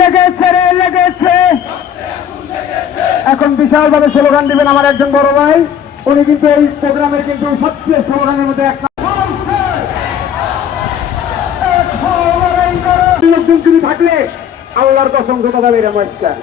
লেগেছে বিশাল লেগেছে। এখন বিশালভাবে স্লোগান দিবেন আমার একজন বড় ভাই। উনি কিন্তু এই প্রোগ্রামের কিন্তু সবচেয়ে স্লোগানের মধ্যে একটা। লোকজন তিনি থাকলে আল্লাহর কসম কথা বেরামাজকার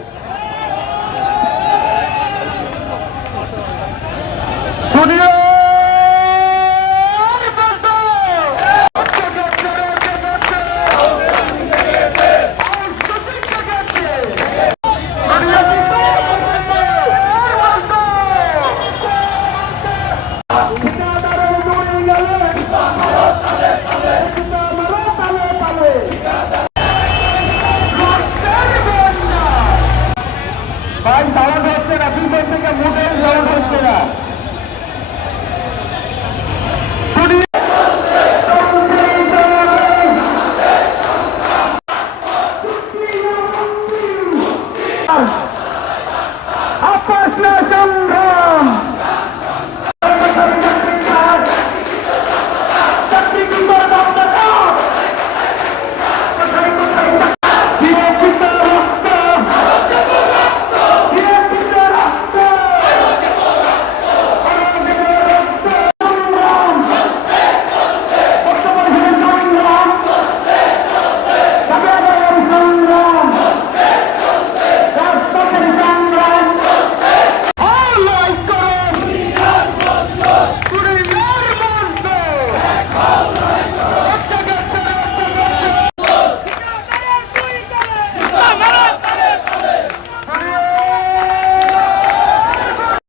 আমার